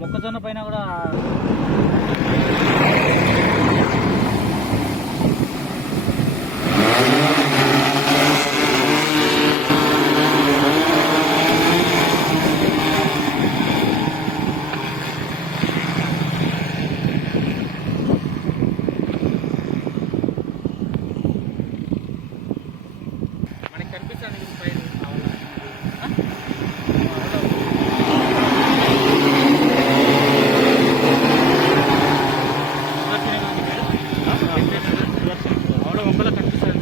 మొక్కజొన్న పైన కూడా మనకి కనిపిస్తుంది పైరు మొక్కలో కనిపిస్తుంది.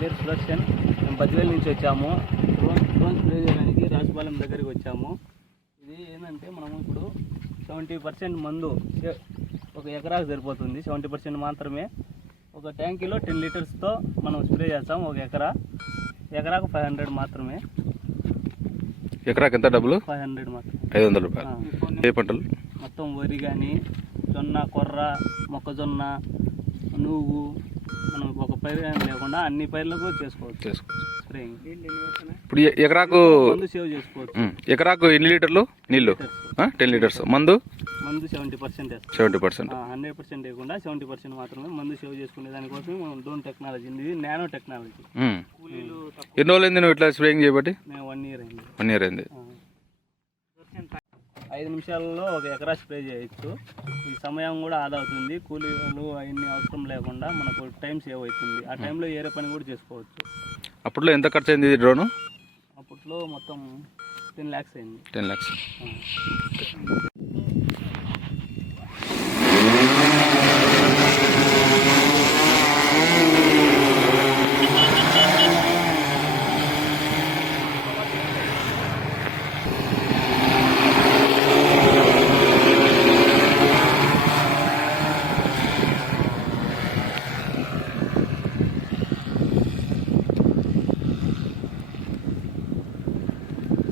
పేరు సుదర్శన్. మేము బద్వేల్ నుంచి వచ్చాము. డ్రోన్ స్ప్రే చేయడానికి రాజపాలెం దగ్గరికి వచ్చాము. ఇది ఏంటంటే మనము ఇప్పుడు 70% మందు ఒక ఎకరాకు సరిపోతుంది. 70% మాత్రమే. ఒక ట్యాంకీలో 10 లీటర్స్తో మనం స్ప్రే చేస్తాం. ఒక ఎకరాకు 500 మాత్రమే. ఎకరాకు ఎంత డబ్బులు? 500 మాత్రమే. 500 రూపాయలు. ఏ పంటలు? మొత్తం వరి కానీ, జొన్న, కొర్ర, మొక్కజొన్న, నువ్వు, మనం ఒక పైరు కానీ లేకుండా అన్ని పైర్లకు చేసుకోవచ్చు. ఇప్పుడు ఎకరాకు మందు సేవ్ చేసుకోవచ్చు. ఎకరాకు ఎన్ని లీటర్లు నీళ్లు? 10 లీటర్స్. మందు 70% 70%. 100% లేకుండా 70% మాత్రమే మందు సేవ్ చేసుకునే దానికోసం మనం డ్రోన్ టెక్నాలజీ. ఇది నానో టెక్నాలజీ. ఎన్ని రోజులైంది నువ్వు ఇట్లా స్ప్రేయింగ్ చేయబట్టి? మేము 1 ఇయర్ అయింది. 1 ఇయర్ అయింది. 5 నిమిషాల్లో ఒక ఎకరా స్ప్రే చేయొచ్చు. ఈ సమయం కూడా ఆదా అవుతుంది. కూలీలు అవన్నీ అవసరం లేకుండా మనకు టైం సేవ్ అవుతుంది. ఆ టైంలో ఏరే పని కూడా చేసుకోవచ్చు. అప్పట్లో ఎంత ఖర్చు అయింది డ్రోను? అప్పట్లో మొత్తం 10 lakhs అయింది. 10 lakhs.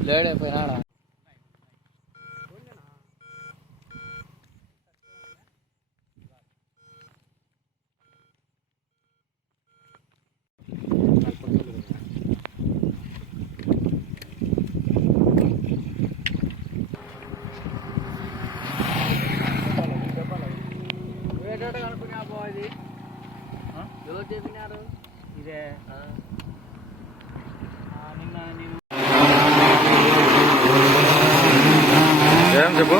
లేడైపోయినాడా? కనుక్కున్నా పోది ఎవరు చెప్పినారు? ఇదే నిన్న నేను చెప్పు.